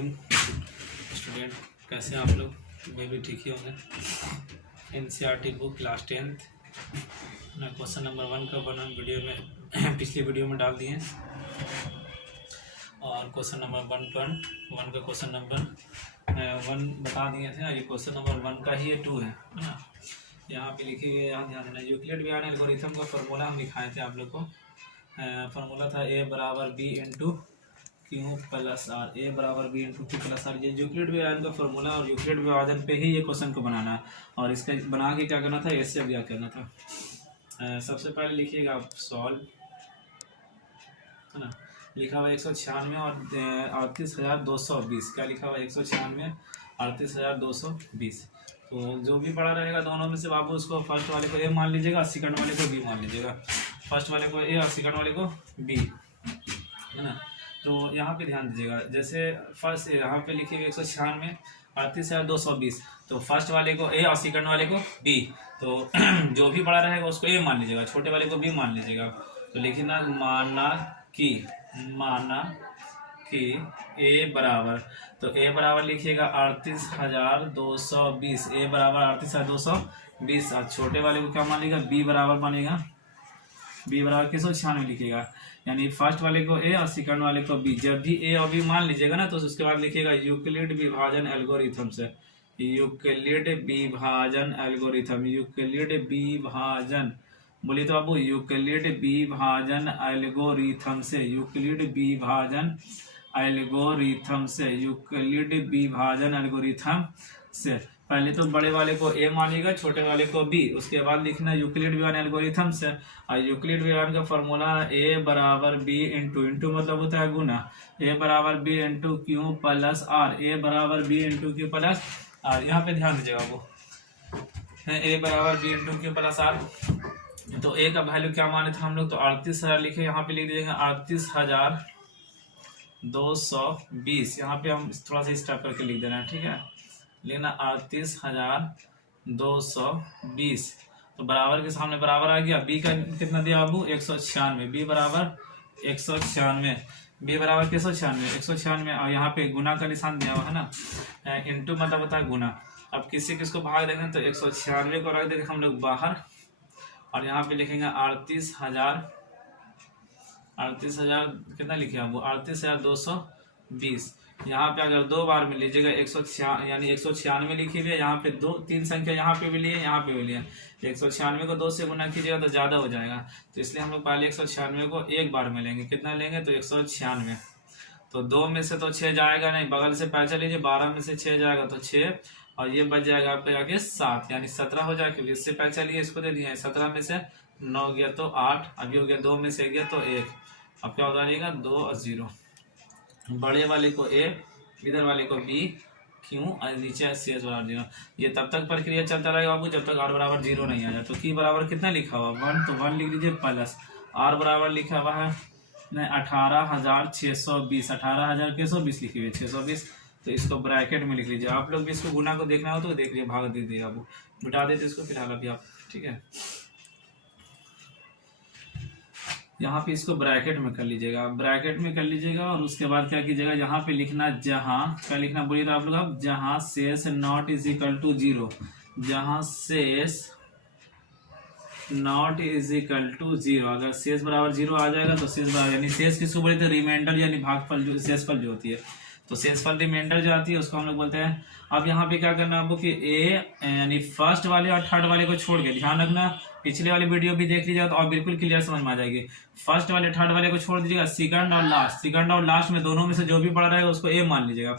Morning student, कैसे हैं आप लोग? मैं भी ठीक ही होंगे। एनसीईआरटी बुक क्लास 10th मैं क्वेश्चन नंबर 1 का वर्णन वीडियो में पिछली वीडियो में डाल दिए और क्वेश्चन नंबर 1.1 का क्वेश्चन नंबर 1 बता दिए थे। ये क्वेश्चन नंबर 1 का ही 2 है ना। यहाँ पे लिखी हुई, यहाँ ध्यान देना, यूक्लिड बयान एल्गोरिथम का फॉर्मूला हम दिखाए थे आप लोग को। फार्मूला था ए बराबर B into Q plus R. A बराबर B into Q plus R, ये यूक्लिड बयान का फॉर्मूला और यूक्लिड विभाजन पे ही ये क्वेश्चन को बनाना है और इसका बना के क्या करना था, इससे क्या करना था। सबसे पहले लिखिएगा आप सॉल्व, है ना। लिखा हुआ 196 और 38,220। क्या लिखा हुआ 196 38,220। तो जो भी पड़ा रहेगा दोनों में से बाबू उसको फर्स्ट वाले को ए मान लीजिएगा, सेकंड वाले को बी मान लीजिएगा। फर्स्ट वाले को ए और सेकंड वाले को बी, है ना। तो यहाँ पे ध्यान दीजिएगा, जैसे फर्स्ट यहाँ पे लिखिएगा 196 38,220, तो फर्स्ट वाले को ए और सेकंड वाले को बी। तो जो भी बड़ा रहेगा उसको ए मान लीजिएगा, छोटे वाले को बी मान लीजिएगा। तो लिखना माना कि ए बराबर, तो ए बराबर लिखिएगा 38,220। ए बराबर 38,220 और छोटे वाले को क्या मान लीजिएगा, बी बराबर बनेगा, बी बराबर 196 लिखिएगा। यानी फर्स्ट वाले को ए और सेकंड वाले को बी। जब भी ए और बी मान लीजिएगा ना, तो उसके बाद लिखिएगा यूक्लिड विभाजन एल्गोरिथम से। यूक्लिड विभाजन एल्गोरिथम, यूक्लिड विभाजन, बोलिए तो बाबू, यूक्लिड विभाजन एल्गोरिथम से, यूक्लिड विभाजन एल्गोरिथम से, यूक्लिड विभाजन एल्गोरिथम से। पहले तो बड़े वाले को ए मानिएगा, छोटे वाले को बी, उसके बाद लिखना यूक्लिड विभाजन एल्गोरिथम से। और यूक्लिड विभाजन का फॉर्मूला ए बराबर बी इंटू, इंटू मतलब होता है गुना, ए बराबर B into Q plus R. A बराबर B into Q plus R, यहाँ पे ध्यान दीजिएगा वो ए बराबर B into Q plus R. तो ए का वैल्यू क्या माने थे हम लोग, तो 38,000 लिखे, यहाँ पे लिख दीजिएगा 38,220। यहाँ पे हम थोड़ा सा स्टेप करके लिख देना है, ठीक है। लेना 38,220, तो बराबर के सामने बराबर आ गया। बी का कितना दिया बाबू, 196। बी बराबर 196, बी बराबर 196, 196 और यहाँ पे गुना का निशान दिया हुआ है ना। इंटू मतलब होता है गुना। अब किसी किसको भाग देंगे तो 196 को रख देंगे हम लोग बाहर और यहाँ पे लिखेंगे 38,000 कितना लिखे आप, 38,220। यहाँ पे अगर दो बार में लीजिएगा 196, यानी 196 लिखिए, यहाँ पे तीन संख्या यहाँ पे भी लिए, यहाँ पे भी लिए। 196 को 2 से गुना कीजिएगा तो ज्यादा हो जाएगा, तो इसलिए हम लोग पहले 196 को एक बार में लेंगे। कितना लेंगे, तो 196। तो 2 में से तो 6 जाएगा नहीं, बगल से पैसा लीजिए, 12 में से 6 जाएगा तो 6 और ये बच जाएगा आपके आगे 7, यानी 17 हो जाएगा। क्योंकि इससे पैसा लिए, इसको दे दिया। 17 में से 9 गया तो 8, अभी हो गया 2 में से गया तो 1। अब क्या हो जाएगा, 2 और 0। बड़े वाले को ए, इधर वाले को बी, क्यों और नीचे शेष बराबर 0। ये तब तक प्रक्रिया चलता रहेगा बाबू जब तक आर बराबर 0 नहीं आ जाए। तो की बराबर कितना लिखा हुआ 1, तो 1 लिख लीजिए प्लस आर बराबर लिखा हुआ है 18,620, 18,620 लिखिए हुए 620। तो इसको ब्रैकेट में लिख लीजिए। आप लोग भी इसको गुना को देखना हो तो देख लीजिए, भाग दे दिए आप, मिटा देते इसको फिलहाल अभी आप, ठीक है। यहाँ पे इसको ब्रैकेट में कर लीजिएगा, ब्रैकेट में कर लीजिएगा और उसके बाद क्या कीजिएगा, यहाँ पे लिखना जहाँ, क्या लिखना बोलिए तो आप लोग, अब जहाँ शेष नॉट इज इक्वल टू 0, जहाँ शेष नॉट इज इक्वल टू 0, अगर शेष बराबर 0 आ जाएगा तो शेष बराबर, यानी शेष किसको बोलते हैं, रिमाइंडर यानी भागफल, जो शेषफल जो होती है। तो शेषफल रिमाइंडर जो आती है उसको हम लोग बोलते हैं। अब यहाँ पे क्या करना है आपको कि ए यानी फर्स्ट वाले और थर्ड वाले को छोड़ के, ध्यान रखना, पिछले वाले वीडियो भी देख लीजिएगा तो और बिल्कुल क्लियर समझ में आ जाएगी। फर्स्ट वाले थर्ड वाले को छोड़ दीजिएगा, सेकंड और लास्ट, सेकंड और लास्ट में दोनों में से जो भी बड़ा रहेगा उसको ए मान लीजिएगा।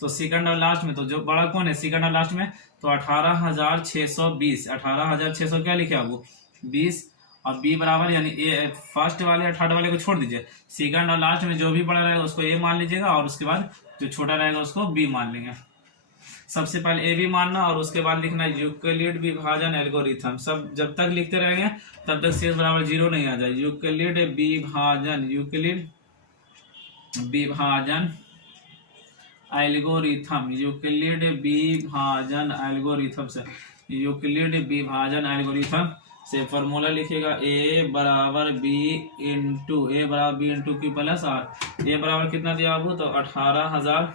तो सेकंड और लास्ट में तो जो बड़ा कौन है, सेकंड और लास्ट में, तो 18,620, 18,600 क्या लिखे आपको 20 और बी बराबर, यानी ए फर्स्ट वाले और थर्ड वाले को छोड़ दीजिए, सेकंड और लास्ट में जो भी बड़ा रहेगा उसको ए मान लीजिएगा और उसके बाद जो छोटा रहेगा उसको बी मान लेंगे। सबसे पहले ए बी मानना और उसके बाद लिखना यूक्लिड विभाजन एल्गोरिथम। सब जब तक लिखते रहेंगे तब तक शेष बराबर 0 नहीं आ जाए। यूक्लिड विभाजन, यूक्लिड विभाजन एल्गोरिथम, यूक्लिड विभाजन एल्गोरिथम से, यूक्लिड विभाजन एल्गोरिथम से फॉर्मूला लिखिएगा ए बराबर बी इंटू, ए बराबर B into Q plus R. A बराबर कितना दिया बाबू, तो 18,000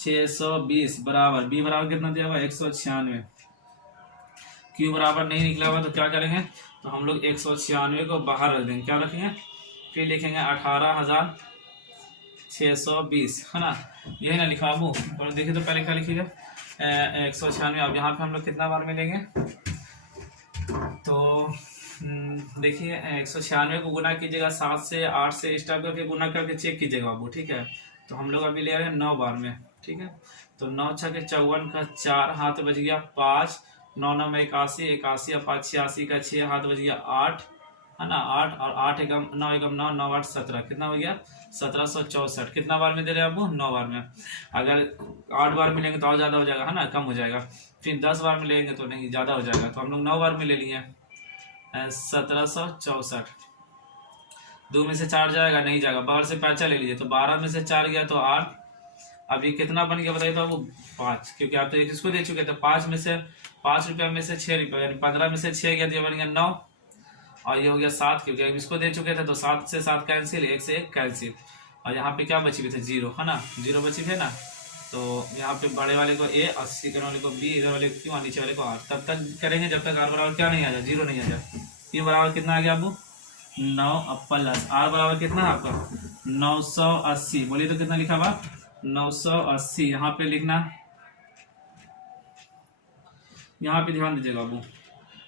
620 बराबर बी बराबर कितना दिया हुआ 196। क्यू बराबर नहीं निकला हुआ तो क्या करेंगे, तो हम लोग 196 को बाहर रख देंगे, क्या रखेंगे, फिर लिखेंगे 18,620, है ना, यही ना लिखा बाबू। और देखिए तो पहले क्या लिखिएगा 196। अब यहाँ पे हम लोग कितना बार मिलेंगे, तो देखिए 196 को गुना कीजिएगा 7 से 8 से इस टाइप करके गुना करके चेक कीजिएगा बाबू, ठीक है। तो हम लोग अभी ले रहे हैं 9 बार में, ठीक है। तो 9 छके 54 का 4 हाथ बच गया 5, 9 9 में 81, 81 और 5 86 का 6 हाथ बच गया 8, है ना, 8 और 8 एकम 9 एकम 9, 9 8 17, कितना हो गया 1764। कितना बार में दे रहे हैं आपको 9 बार में। अगर 8 बार मिलेंगे तो और ज़्यादा हो जाएगा, है ना, कम हो जाएगा। फिर 10 बार में लेंगे तो नहीं ज़्यादा हो जाएगा, तो हम लोग 9 बार में ले लिए 1764। 2 में से 4 जाएगा, नहीं जाएगा, बाहर से 5 ले लीजिए, तो 12 में से 4 गया तो 8। अभी कितना बन गया बताइए, तो वो 5, क्योंकि आप तो एक इसको दे चुके थे। 5 में से 5 रुपया में से 6 रुपया, यानी 15 में से 6 गया तो ये बन गया 9, और ये हो गया 7, क्योंकि अब इसको दे चुके थे तो 7 से 7 कैंसिल, 1 से 1 कैंसिल, और यहाँ पे क्या बची हुई थे 0, है ना, 0 बची थे ना। तो यहाँ पे बड़े वाले को A, 80 करने वाले को B, इधर वाले को Q और नीचे वाले को R। तब तक करेंगे जब तक R बराबर क्या नहीं आ जाए, 0 नहीं आ जाए। Q बराबर कितना आ गया आपको 9 प्लस R बराबर कितना है आपका 980। बोलिए तो कितना लिखा हुआ 980। यहाँ पे लिखना, यहाँ पे ध्यान दीजिएगा बाबू,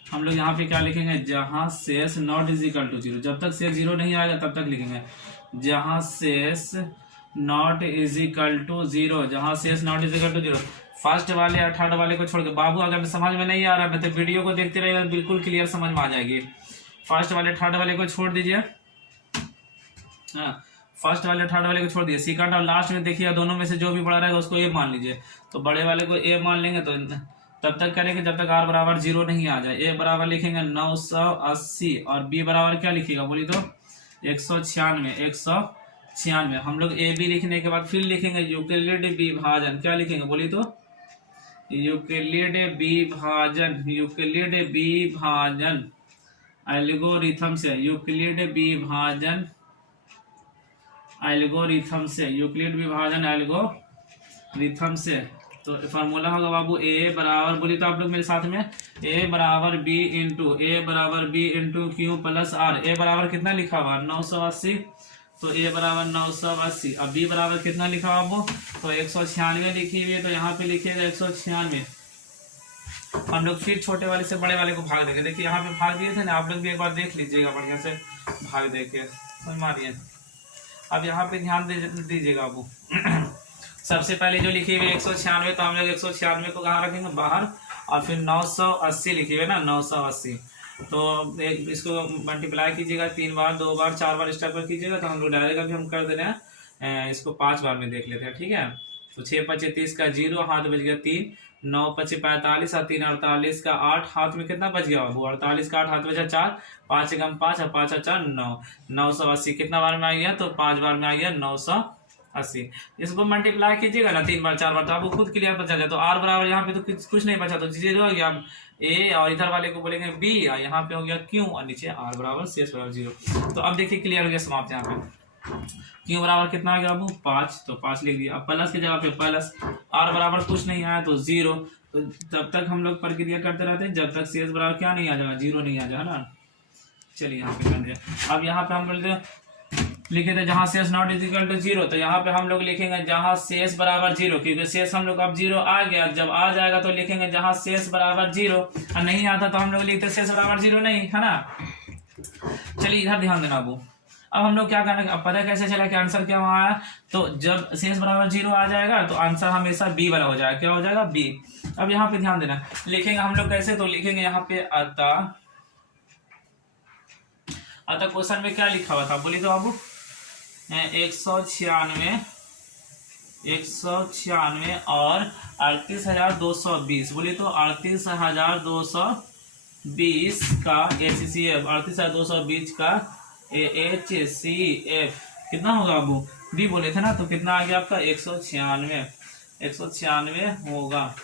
हम लोग यहाँ पे क्या लिखेंगे, जहाँ शेष नॉट इज इक्वल टू 0, जब तक शेष 0 नहीं आएगा तब तक लिखेंगे जहाँ शेष नॉट इज इक्वल टू 0, जहाँ शेष not is equal to 0। First वाले और थर्ड वाले को छोड़ के बाबू, अगर समझ में नहीं आ रहा है तो वीडियो को देखते रहिएगा, बिल्कुल क्लियर समझ में आ जाएगी। फर्स्ट वाले थर्ड वाले को छोड़ दीजिए, हाँ, फर्स्ट वाले थर्ड वाले को छोड़ दीजिए। सेकंड और लास्ट में देखिए दोनों में से जो भी बड़ा रहेगा उसको A मान लीजिए। तो बड़े वाले को A मान लेंगे, तो तब तक करेंगे जब तक R बराबर 0 नहीं आ जाए। A बराबर लिखेंगे 980 और B बराबर क्या लिखिएगा बोलिए तो 196। हम लोग A B लिखने के बाद फिर लिखेंगे यूक्लिड विभाजन, क्या लिखेंगे बोलिए तो यूक्लिड विभाजन, यूक्लिड विभाजन एल्गोरिथम से, यूक्लिड विभाजन एल्गोरिथम से, यूक्लिड विभाजन एल्गोरिथम से। तो फार्मूला होगा बाबू A बराबर, बोलिए तो आप लोग मेरे साथ में, A बराबर B into Q plus R। A बराबर कितना लिखा हुआ 980, तो A बराबर 980। अब B बराबर कितना लिखा हुआ आपको, तो 196 लिखी हुई है, तो यहाँ पे लिखिएगा 196। हम लोग फिर छोटे वाले से बड़े वाले को भाग देंगे। देखिए यहाँ पे भाग दिए थे ना, आप लोग भी एक बार देख लीजिएगा बढ़िया से भाग देके, समझ मारिए। अब यहाँ पे ध्यान दीजिएगा आपको सबसे पहले जो लिखी हुई 196, तो हम लोग 196 को कहाँ रखेंगे बाहर, और फिर 980 लिखी हुई ना 980। तो इसको मल्टीप्लाई कीजिएगा 3 बार 2 बार 4 बार इस टाइप पर कीजिएगा, तो हम लोग डायरेक्ट अभी हम कर दे रहे हैं इसको 5 बार में देख लेते हैं, ठीक है। तो 6 5 30 का 0 हाथ बच गया 3, 9 5 45 और 3 48 का 8 हाथ में कितना बच गया वो 48 का 8 हाथ बचा 4, 5 एकम 5 और 5 और 4 9, 980 कितना बार में आ गया, तो 5 बार में आ गया 980। इसको मल्टीप्लाई कीजिएगा ना 3 बार 4 बार, तो आपको खुद क्लियर पता चल जाए। तो R बराबर यहाँ पे तो कुछ नहीं बचा, तो 0 हो गया A, और इधर वाले को बोलेंगे B, और यहाँ पे हो गया Q, और नीचे R बराबर शेष बराबर 0। तो अब देखिए क्लियर हो गया समाप्त। यहाँ पे Q बराबर कितना आ गया आपको 5, तो 5 लिख दिया। अब प्लस की जगह पे प्लस, R बराबर कुछ नहीं आया तो 0। तो तब तक हम लोग प्रक्रिया करते रहते हैं जब तक शेष बराबर क्या नहीं आ जाएगा 0 नहीं आ जाएगा ना। चलिए यहाँ पे कर दिया। अब यहाँ पे हम लोग लिखे थे जहां शेष नॉट इज इक्वल टू 0, तो यहाँ पे हम लोग लिखेंगे जहां शेष बराबर 0, क्योंकि शेष हम लोग अब 0 आ गया, जब आ जाएगा तो लिखेंगे जहां शेष बराबर 0, और नहीं आता तो हम लोग लिखते शेष बराबर 0 नहीं, है ना। चलिए इधर ध्यान देना अब हम लोग क्या करना, अब पता कैसे चला कि आंसर क्या वहां आया, तो जब शेष बराबर 0 आ जाएगा तो आंसर हमेशा B वाला हो जाएगा, क्या हो जाएगा B। अब यहाँ पे ध्यान देना, लिखेंगे हम लोग कैसे, तो लिखेंगे यहाँ पे अतः क्वेश्चन में क्या लिखा हुआ था बोलिए तो बाबू 196 और 38,220, बोलिए तो 38,220 का HCF, 38,220 का HCF कितना होगा बाबू B बोले थे ना, तो कितना आ गया आपका 196 होगा,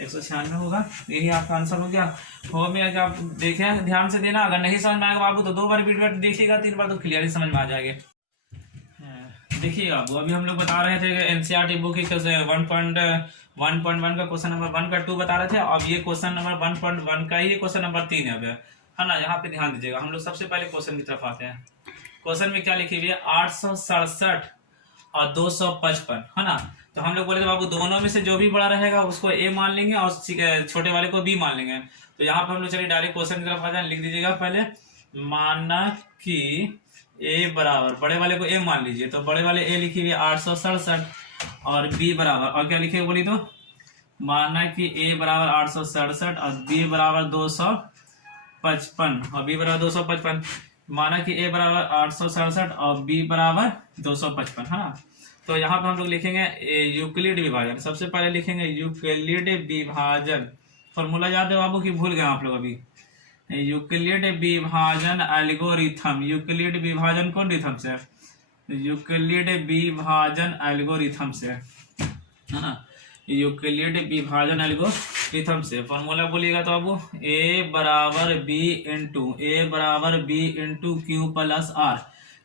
196 होगा, यही आपका आंसर हो गया। हो में अगर आप देखें ध्यान से देना, अगर नहीं समझ में आएगा बाबू तो 2 बार वीडियो देखिएगा, 3 बार तो क्लियर ही समझ में आ जाएगा। देखिएगा वो अभी हम लोग बता रहे थे एनसीईआरटी बुक 1.1 का क्वेश्चन नंबर 1 का 2 बता रहे थे। अब ये क्वेश्चन नंबर 1.1 का ही क्वेश्चन नंबर 3 है ना। यहाँ पे ध्यान दीजिएगा। हम लोग सबसे पहले क्वेश्चन की तरफ आते हैं। क्वेश्चन में क्या लिखी हुई है, 867 और 255, है ना। तो हम लोग बोले थे बाबू दोनों में से जो भी बड़ा रहेगा उसको ए मान लेंगे और छोटे वाले को बी मान लेंगे। तो यहाँ पे हम लोग चलिए डायरेक्ट क्वेश्चन की तरफ आ जाए। लिख दीजिएगा पहले, माना कि ए बराबर, बड़े वाले को ए मान लीजिए, तो बड़े वाले ए लिखी हुई 867 और बी बराबर, और क्या लिखे बोली तो, माना कि ए बराबर 867 और बी बराबर 255 और बी बराबर 255। माना कि ए बराबर 867 और बी बराबर 255, है ना। तो यहाँ पे हम लोग लिखेंगे यूक्लिड विभाजन। सबसे पहले लिखेंगे यूक्लिड विभाजन। फॉर्मूला याद है बाबू कि भूल गए आप लोग अभी? यूक्लिड विभाजन एल्गोरिथम। यूक्लिड विभाजन कौन रिथम से? यूक्लिड विभाजन एल्गोरिथम से, है ना। यूक्लिड विभाजन एल्गोरिथम से फॉर्मूला बोलिएगा तो बाबू, ए बराबर B into Q plus R.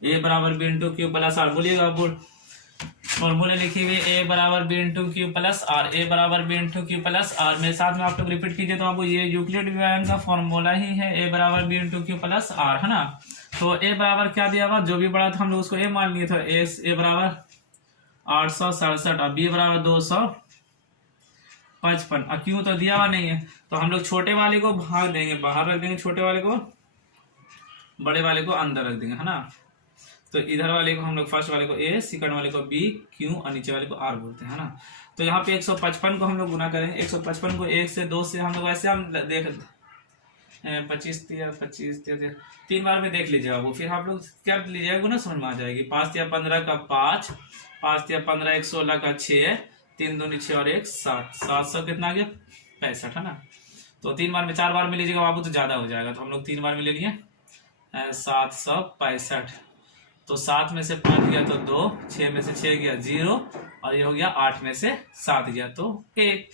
A बराबर B into Q plus R बोलिएगा बाबू। फॉर्मूला लिखी हुई ए बराबर B into Q plus R. A बराबर B into Q plus R मेरे साथ में आप लोग रिपीट कीजिए तो बाबू ये यूक्लिड विभाजन का फॉर्मूला ही है, ए बराबर B into Q plus R, है ना। तो ए बराबर क्या दिया हुआ, जो भी बड़ा था हम लोग उसको ए मान लिए थे। ए बराबर 867 और बी बराबर 255 और क्यों तो दिया हुआ नहीं है, तो हम लोग छोटे वाले को भाग देंगे, बाहर रख देंगे छोटे वाले को, बड़े वाले को अंदर रख देंगे, है ना। तो इधर वाले को हम लोग फर्स्ट वाले को ए, सेकंड वाले को बी, क्यू और नीचे वाले को आर बोलते हैं, है ना। तो यहाँ पे 155 को हम लोग गुना करेंगे। 155 को 1 से 2 से हम लोग ऐसे हम देख 25 3 बार में देख लीजिएगा वो, फिर आप लोग क्या लीजिएगा गुना, समझ में आ जाएगी। 5 या 15 का 5, 5 या 15 116 का 6, 3 दूनी 6 और 1 7, 700 कितना आ गया 65, है ना। तो 3 बार में 4 बार में लीजिएगा बाबू तो ज्यादा हो जाएगा, तो हम लोग 3 बार में ले लिए 765। तो 7 में से 5 गया तो 2, 6 में से 6 गया 0 और ये हो गया 8 में से 7 गया तो 1,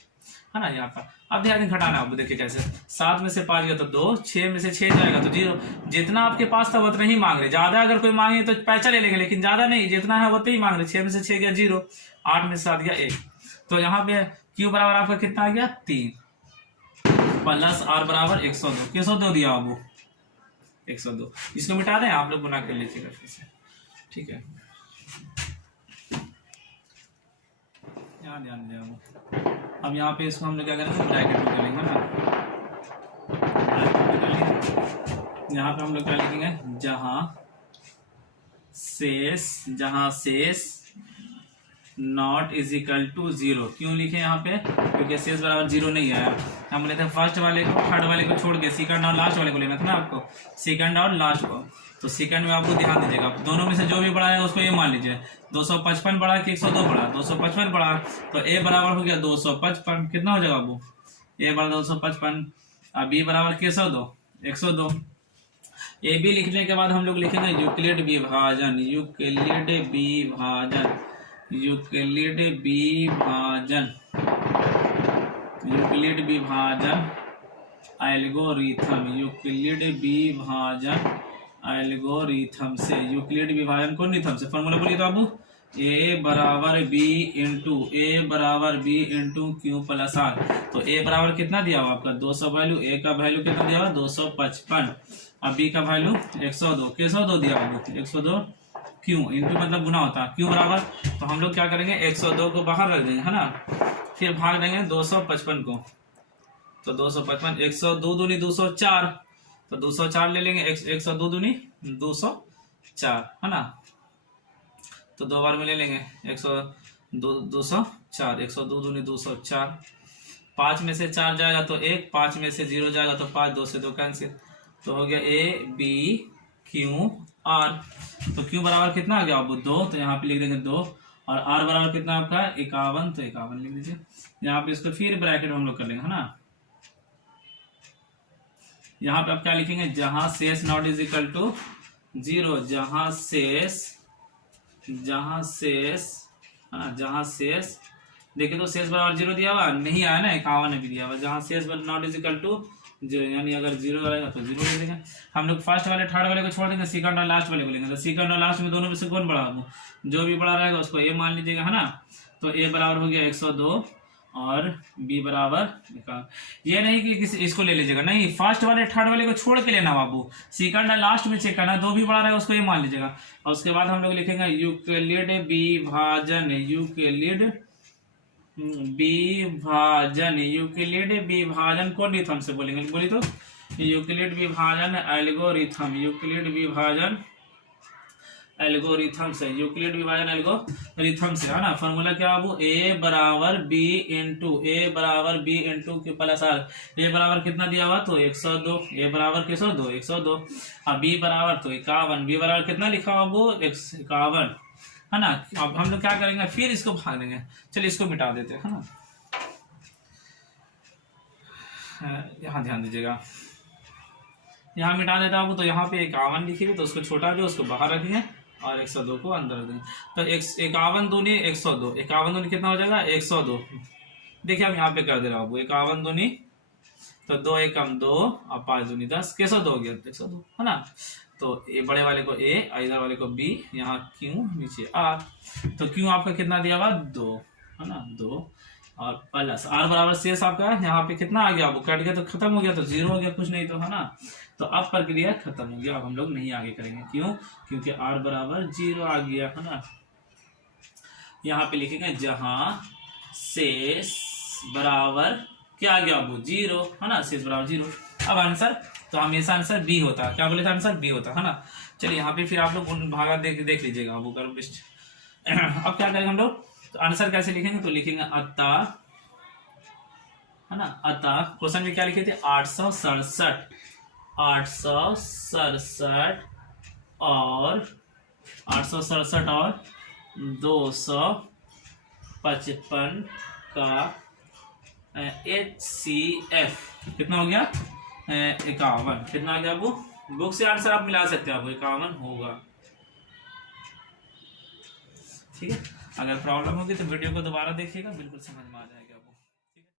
है ना। यहाँ पर अब ध्यान घटाना, आप देखिए कैसे, 7 में से 5 गया तो 2, 6 में से 6 जाएगा तो 0। जितना आपके पास था उतना ही मांग रहे, ज्यादा अगर कोई मांगे तो पैसा ले लेंगे, लेकिन ज्यादा नहीं, जितना है उतना ही मांग रहे। 6 में से 6 गया 0, 8 में से 7 गया 1। तो यहाँ पे क्यू बराबर आपका कितना आ गया 3 प्लस आर बराबर 102। 102 दिया बाबू, 102। इसको मिटा दें, आप लोग गुना कर लीजिएगा फिर से, ठीक है। ध्यान दीजिए। अब यहाँ पे इसको हम लोग क्या करेंगे, ब्रैकेट में करेंगे ना। यहाँ पे हम लोग क्या लिखेंगे, जहां शेष नॉट इज इक्वल टू 0। क्यों लिखे यहाँ पे, क्योंकि शेष बराबर 0 नहीं आया। हम लेते हैं फर्स्ट वाले को, थर्ड वाले को छोड़ के सेकंड और लास्ट वाले को लेना था ना आपको, सेकंड और लास्ट को। तो सेकंड में आपको ध्यान दीजिएगा, दोनों में से जो भी बड़ा है उसको ये मान लीजिए। 255 बड़ा कि 102 बड़ा, 255 बड़ा, तो ए बराबर हो गया 255। कितना हो जाएगा बाबू, ए बराबर 255 और बी बराबर कैसा 102। ए बी लिखने के बाद हम लोग लिखेंगे यूक्लिड विभाजन। यूक्लिड विभाजन, यूक्लिड विभाजन, यूक्लिड विभाजन एल्गोरिथम, यूक्लिड विभाजन एल्गोरिथम से। यूक्लिड विभाजन कौन रिथम से, फॉर्मूला बोलिए तो बाबू, ए बराबर B into Q plus R. तो ए बराबर कितना दिया हुआ आपका 200 वैल्यू, ए का वैल्यू कितना दिया हुआ 255 और बी का वैल्यू 102। 102 दिया बाबू, 102 क्यू इंटू मतलब गुना होता है, क्यू बराबर। तो हम लोग क्या करेंगे 102 को बाहर रख देंगे, है ना। फिर भाग देंगे 255 को, तो 255, 102 दूनी 204, तो 204 ले लेंगे। 102 दूनी 204, है ना। तो 2 बार में ले लेंगे 204, 102 दूनी 204। 5 में से 4 जाएगा तो 1, 5 में से 0 जाएगा तो 5, 2 से 2 कैंसिल, तो हो गया ए बी क्यू आर। तो क्यू बराबर कितना आ गया आपको 2, तो यहाँ पे लिख देंगे 2 और आर बराबर कितना आपका 51, तो 51 लिख दीजिए। यहाँ पे इसको फिर ब्रैकेट में हम लोग कर लेंगे, है ना। यहाँ पे आप क्या लिखेंगे, जहां शेष नॉट इज इक्वल टू 0, जहां शेष देखिए तो शेष बराबर 0 दिया हुआ नहीं आया ना, 51 भी दिया हुआ। जहां शेष not is equal to zero, यानी अगर जीरो रहेगा तो जीरो ले लेंगे हम लोग। फर्स्ट वाले थर्ड वाले को छोड़ देंगे, सेकंड और लास्ट वाले को लेंगे। तो सेकंड और लास्ट में दोनों में से कौन बड़ा हो, जो भी बड़ा रहेगा उसको ए मान लीजिएगा, है ना। तो ए बराबर हो गया 102 और बी बराबर, ये नहीं कि किसी इसको ले लीजिएगा, नहीं, फर्स्ट वाले थर्ड वाले को छोड़ के लेना बाबू, सेकंड और लास्ट में चेक करना, दो भी बड़ा रहेगा उसको ये मान लीजिएगा। और उसके बाद हम लोग लिखेंगे यूक्लिड विभाजन, यूक्लिड विभाजन, यूक्लिड विभाजन कौन रिथम से बोलेंगे, बोली तो यूक्लिड विभाजन एल्गोरिथम, यूक्लिड विभाजन एल्गोरिथम से, यूक्लिड विभाजन एल्गोरिथम से, है ना। फॉर्मूला क्या बाबू, ए बराबर बी इंटू, ए बराबर बी इंटू के प्लस आर। ए बराबर कितना दिया हुआ तो 102, ए बराबर कितना 102, और बी बराबर तो 51, बी बराबर कितना लिखा बाबू 51, है ना। अब हम लोग क्या करेंगे, फिर इसको भाग देंगे। चलिए इसको मिटा देते हैं, है ना। यहाँ ध्यान दीजिएगा, यहाँ मिटा देता हूँ तो यहाँ पे 51 लिखिए, तो उसको छोटा जो उसको बाहर रखेंगे और 102 को अंदर देंगे। तो 51 दूनी 102, 51 दूनी कितना हो जाएगा 102। देखिए हम यहाँ पे कर दे रहा हूँ 51 दूनी तो 2 एकम 2 और 5 दूनी 10, कैसे 2 हो गया 102, है ना। तो ए बड़े वाले को ए, इधर वाले को बी, यहाँ क्यू, नीचे आर। तो क्यू आपका कितना दिया हुआ 2, है ना, 2 और प्लस आर बराबर शेष आपका यहाँ पे कितना आ गया, वो कट गया तो खत्म हो गया, तो 0 हो गया, कुछ नहीं तो, है ना। तो अब प्रक्रिया खत्म हो गया, अब हम लोग नहीं आगे करेंगे, क्यों, क्योंकि आर बराबर 0 आ गया, है ना। यहाँ पे लिखेंगे जहां शेष बराबर क्या आ गया वो 0, है ना, शेष बराबर 0। अब आंसर, तो हमेशा आंसर बी होता है, क्या बोले थे, आंसर बी होता है ना। चलिए यहाँ पे फिर आप लोग भागा देख लीजिएगा वो करो लिस्ट। अब क्या करेंगे हम लोग, तो आंसर कैसे लिखेंगे, तो लिखेंगे अतः, है ना, अतः क्वेश्चन में क्या लिखे थे 867 और 255 का HCF कितना हो गया 51, कितना आ गया वो, बुक से आंसर आप मिला सकते हैं, आप 51 होगा, ठीक है। अगर प्रॉब्लम होगी तो वीडियो को दोबारा देखिएगा, बिल्कुल समझ में आ जाएगा आपको।